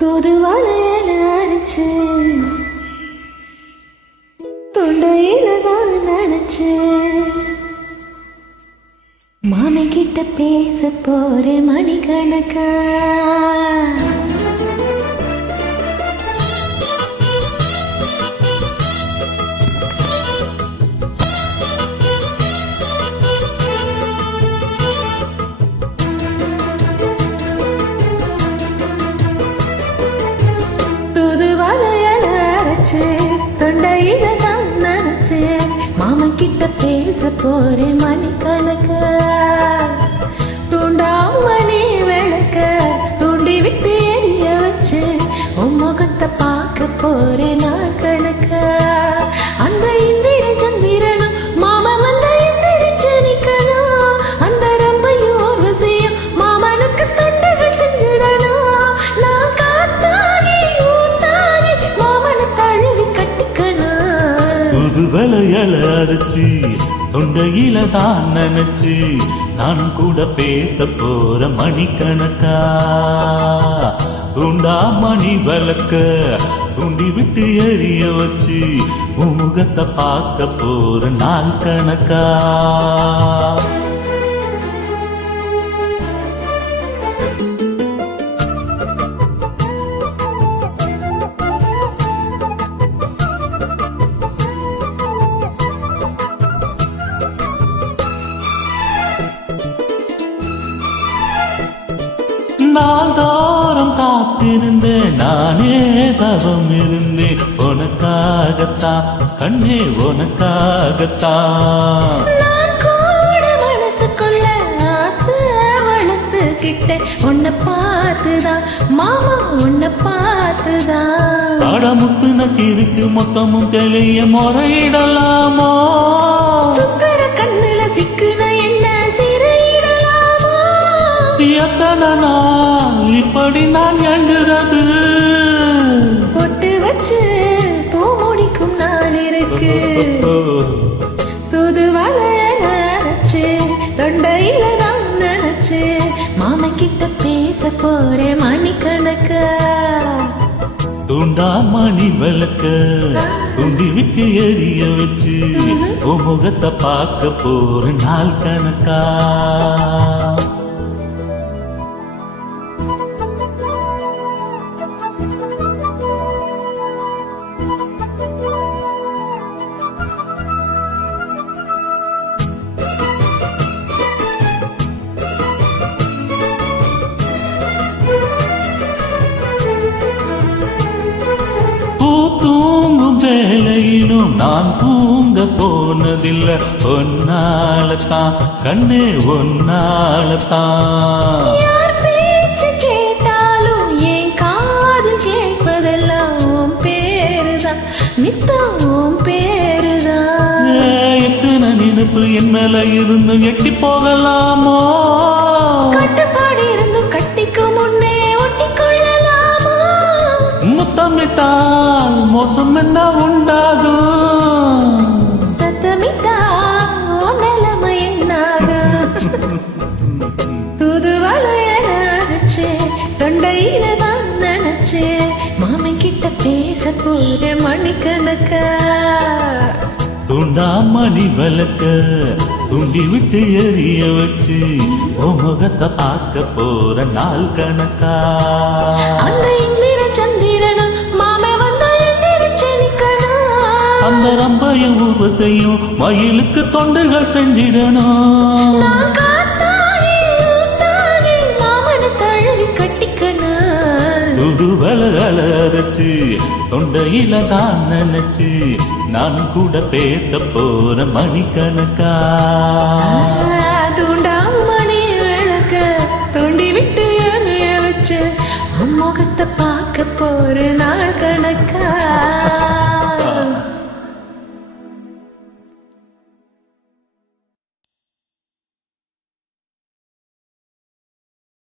தூதுவளையல அரைச்சு தொண்டையில தான் நினைச்சு மாமி கிட்ட பேச போறேன் மணிக்கணக்கா. தொண்டையில தான் நினைச்சு மாமன் கிட்ட பேச போறேன் மணிக்கணக்க. தூண்டாமணி விளக்க தூண்டி விட்டு எரிய வச்சு உன் முகத்தை பார்க்க போறேன் நாள் கணக்க. அந்த இந்திர சந்திரனும் மாமன் வந்த எந்திரிச்சு நிக்கணும். அந்த ரம்பையும் அவசியம் மாமனுக்கு தொண்டுகள் செஞ்சிடணும். நான் காத்தாகி ஊத்தாகி மாமனை தழுவி புதுவளையல அரைச்சு தொண்டையில தான் நினைச்சு நான் கூட பேச போற மணிக்கணக்கா. தூண்டா மணி விளக்க தூண்டி விட்டு எரிய வச்சு முகத்தை பார்க்க போற நாள் கணக்கா. நாள்தோறும் காத்திருந்தேன் நானே தவம் இருந்தேன் உனக்காகத்தான் கண்ணே உனக்காகத்தான். நான் கூட மனசுக்குள்ள ஆசை வளர்த்துக்கிட்ட உன்னை பார்த்துதான் மாமா உன்னை பார்த்துதான். அடமுத்துனக்கு இருக்கு மொத்தமும் தெளிய முறையிடலாமோ. சுக்கர கண்ணுல சிக்குன என்ன சிறையிடலாமோ. எத்தனை நாள் இப்படி நான் எங்குறது. பொட்டு வச்சு பூ முடிக்கும் நான் இருக்கு. தூதுவளையல அரைச்சு தொண்டையில தான் நினைச்சு மாமன் கிட்ட பேச போறேன் மணிக்கணக்க. தூண்டா மணி விளக்க தூண்டி விட்டு எரிய வச்சு உன் முகத்தை பார்க்க போற நாள் கணக்கா. தூங்கும் வேலையிலும் நான் தூங்க போனதில்லை ஒன்னாலத்தான் கண்ணே ஒன்னாலத்தான். யார் பேச்சு கேட்டாலும் என் காதில் கேட்பதெல்லாம் உன் பேருதான் நித்தம் உன் பேருதான். எத்தனை நினைப்பு என் மேல இருந்தும் எட்டி போகலாமோ. கட்டுப்பாடு இருந்தும் கட்டிக்கு முன்னே ஒட்டிக்கொள்ளலாமோ. முத்தமிட்டால் மோசம் என்ன உண்டாகும். சத்தமிட்டா உன் நிலைமை என்னாகும். தூதுவளையல அரைச்சு தொண்டையில தான் நினைச்சு மாமன் கிட்ட பேச போற மணிக்கணக்க. தூண்டா மணி விளக்க தூண்டி விட்டு எரிய வச்சு உன் முகத்தை பார்க்க போற நாள் கணக்கா. அந்த இந்திர சந்திரனும் மாமன் வந்த எந்திரிச்சு நிக்கணும். அந்த ரம்பையும் உபசையும் மயிலுக்கு தொண்டுகள் செஞ்சிடணும். நான் காத்தாகி ஊத்தாகி மாமனை தழுவி கட்டிக்கணும். புதுவளையல அரைச்சு தொண்டையில தான் நினைச்சு நான் கூட பேச போற மணிக்கணக்கா. தூண்டாமணி விளக்க தூண்டி விட்டு எரிய வச்சு முகத்தை பார்க்க போற நாள் கணக்கா.